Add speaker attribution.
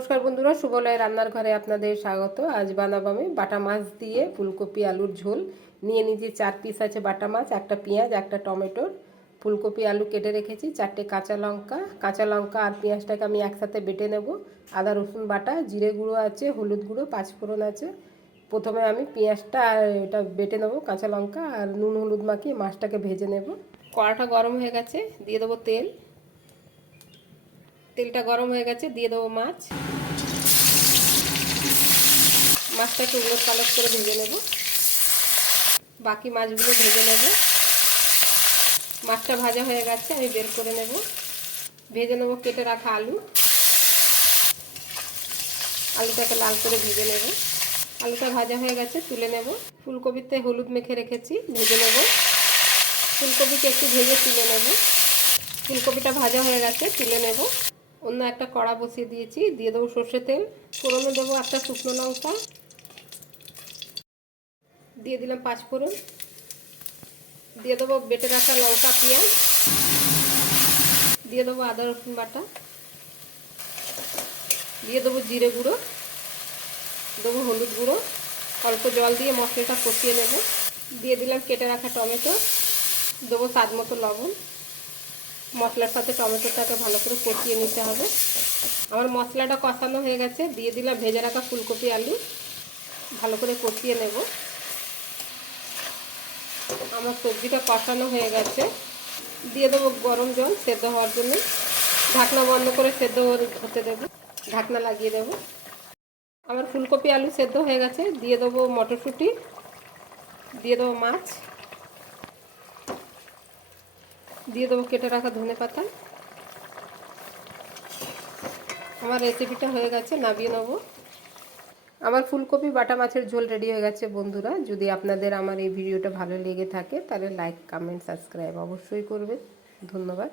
Speaker 1: নমস্কার বন্ধুরা সুবলয় রান্নার ঘরে আপনাদের স্বাগত। আজ বানাবো আমি বাটা মাছ দিয়ে ফুলকপি আলুর ঝোল। নিয়ে নিয়েছি চার পিস আছে বাটা মাছ, একটা পেঁয়াজ, একটা টমেটোর ফুলকপি আলু কেটে রেখেছি, চারটে কাঁচা লঙ্কা। কাঁচা লঙ্কা আর পেঁয়াজটাকে আমি একসাথে বেটে নেব। আদা, রসুন বাটা, জিরে গুঁড়ো আছে, হলুদ গুঁড়ো, পাঁচফোড়ন আছে। প্রথমে আমি পেঁয়াজটা আর এটা বেটে নেব, কাঁচা লঙ্কা আর নুন, হলুদ মাখিয়ে মাছটাকে ভেজে নেব। কড়াটা গরম হয়ে গেছে, দিয়ে দেবো তেল। তেলটা গরম হয়ে গেছে, দিয়ে দেবো মাছ। মাছটাকে উলট পালট করে ভেজে নেব। বাকি মাছগুলো ভেজে নেব। মাছটা ভাজা হয়ে গেছে, আমি বের করে নেব। ভেজে নেব কেটে রাখা আলু। আলুটাকে লাল করে ভেজে নেব। আলুটা ভাজা হয়ে গেছে, তুলে নেব। ফুলকপিতে হলুদ মেখে রেখেছি, ভেজে নেব। ফুলকপিকে একটু ভেজে তুলে নেব। ফুলকপিটা ভাজা হয়ে গেছে, তুলে নেব। অন্য একটা কড়া বসিয়ে দিয়েছি। দিয়ে দেবো সর্ষে তেল, ফোড়নে দেবো একটা শুকনো লঙ্কা। দিয়ে দিলাম পাঁচ ফোড়ন দিয়ে দেবো বেটে রাখা লঙ্কা, পেঁয়াজ। দিয়ে দেবো আদা, রসুন বাটা। দিয়ে দেবো জিরে গুঁড়ো। দেবো হলুদ গুঁড়ো। অল্প জল দিয়ে মশলাটা কষিয়ে নেব। দিয়ে দিলাম কেটে রাখা টমেটো। দেবো স্বাদ মতো লবণ। মশলার সাথে টমেটোটাকে ভালো করে কষিয়ে নিতে হবে। আমার মশলাটা কষানো হয়ে গেছে, দিয়ে দিলাম ভেজে রাখা ফুলকপি, আলু। ভালো করে কষিয়ে নেব। আমার সবজিটা কষানো হয়ে গেছে। দিয়ে দেবো গরম জল, সেদ্ধ হওয়ার জন্য। ঢাকনা বন্ধ করে সেদ্ধ হতে দেবো। ঢাকনা লাগিয়ে দেবো। আমার ফুলকপি, আলু সেদ্ধ হয়ে গেছে। দিয়ে দেবো মটরশুঁটি। দিয়ে দেবো মাছ। দিয়ে দেবো কেটে রাখা ধনে পাতা। আমার রেসিপিটা হয়ে গেছে, নামিয়ে নেব। আমার ফুলকপি বাটা মাছের ঝোল রেডি হয়ে গেছে বন্ধুরা। যদি আপনাদের আমার এই ভিডিওটা ভালো লেগে থাকে, তাহলে লাইক কমেন্ট সাবস্ক্রাইব অবশ্যই করবেন। ধন্যবাদ।